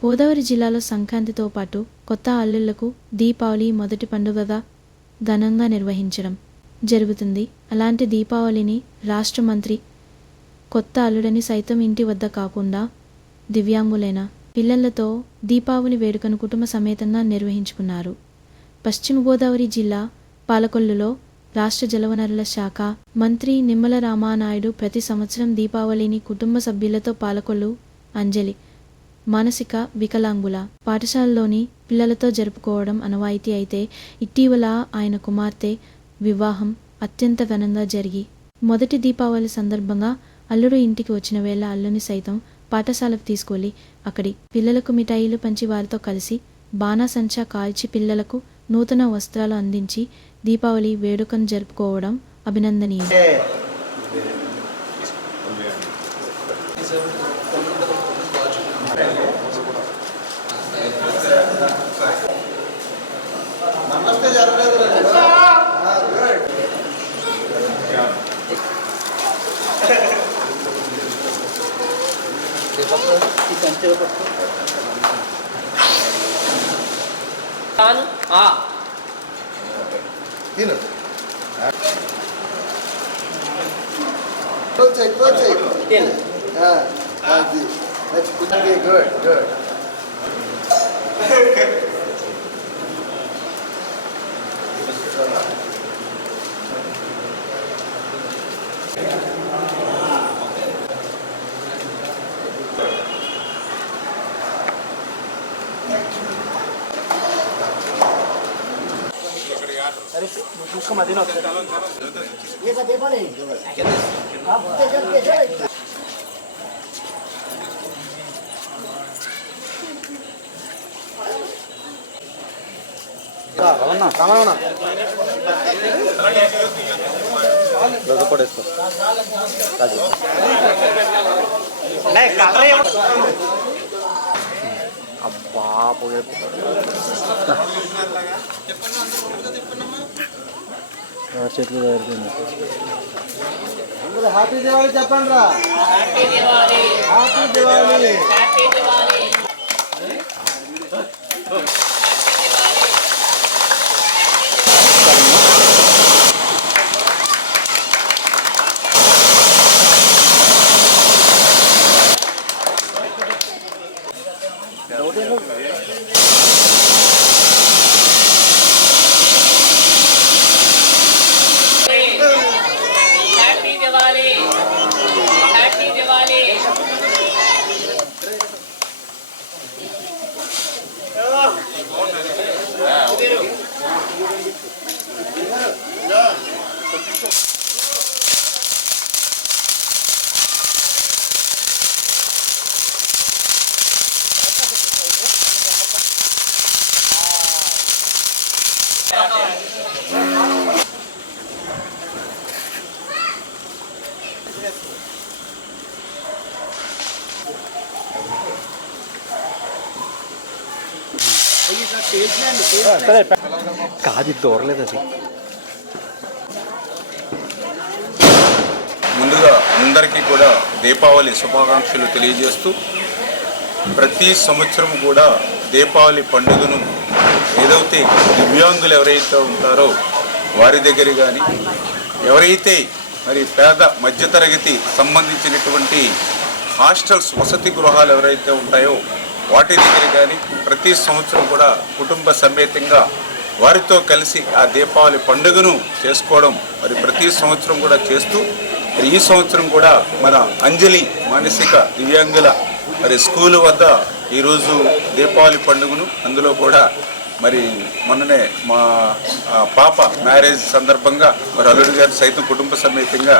గోదావరి జిల్లాలో సంక్రాంతితో పాటు కొత్త అల్లుళ్లకు దీపావళి మొదటి పండుగగా ఘనంగా నిర్వహించడం జరుగుతుంది. అలాంటి దీపావళిని రాష్ట్ర మంత్రి కొత్త అల్లుడని సైతం ఇంటి వద్ద కాకుండా దివ్యాంగులైన పిల్లలతో దీపావళి వేడుకను కుటుంబ సమేతంగా నిర్వహించుకున్నారు. పశ్చిమ గోదావరి జిల్లా పాలకొల్లులో రాష్ట్ర జలవనరుల శాఖ మంత్రి నిమ్మల రామానాయుడు ప్రతి సంవత్సరం దీపావళిని కుటుంబ సభ్యులతో పాలకొల్లు అంజలి మానసిక వికలాంగుల పాఠశాలలోని పిల్లలతో జరుపుకోవడం ఆనవాయితీ. అయితే ఇటీవల ఆయన కుమార్తె వివాహం అత్యంత ఘనంగా జరిగి మొదటి దీపావళి సందర్భంగా అల్లుడు ఇంటికి వచ్చిన వేళ అల్లుని సైతం పాఠశాలకు తీసుకెళ్లి అక్కడి పిల్లలకు మిఠాయిలు పంచి వారితో కలిసి బాణాసంచా కాల్చి పిల్లలకు నూతన వస్త్రాలు అందించి దీపావళి వేడుకను జరుపుకోవడం అభినందనీయం. Good. హ్యాపీ దివాళీ చెప్పండి రా. హ్యాపీ దివాళీ. కాదు దూరలేదు అది. ముందుగా అందరికీ కూడా దీపావళి శుభాకాంక్షలు తెలియజేస్తూ ప్రతి సంవత్సరం కూడా దీపావళి పండుగను ఏదైతే దివ్యాంగులు ఎవరైతే ఉంటారో వారి దగ్గర కానీ ఎవరైతే మరి పేద మధ్యతరగతి సంబంధించినటువంటి హాస్టల్స్ వసతి గృహాలు ఎవరైతే ఉంటాయో వాటి దగ్గర కానీ ప్రతి సంవత్సరం కూడా కుటుంబ సమేతంగా వారితో కలిసి ఆ దీపావళి పండుగను చేసుకోవడం మరి ప్రతి సంవత్సరం కూడా చేస్తూ మరి ఈ సంవత్సరం కూడా మన అంజలి మానసిక దివ్యాంగుల మరి స్కూలు వద్ద ఈరోజు దీపావళి పండుగను అందులో కూడా మరి మొన్ననే మా పాప మ్యారేజ్ సందర్భంగా మరి అల్లుడు గారు సైతం కుటుంబ సమేతంగా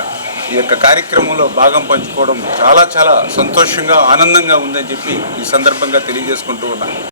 ఈ యొక్క కార్యక్రమంలో భాగం పంచుకోవడం చాలా చాలా సంతోషంగా ఆనందంగా ఉందని చెప్పి ఈ సందర్భంగా తెలియజేసుకుంటూ ఉన్నాను.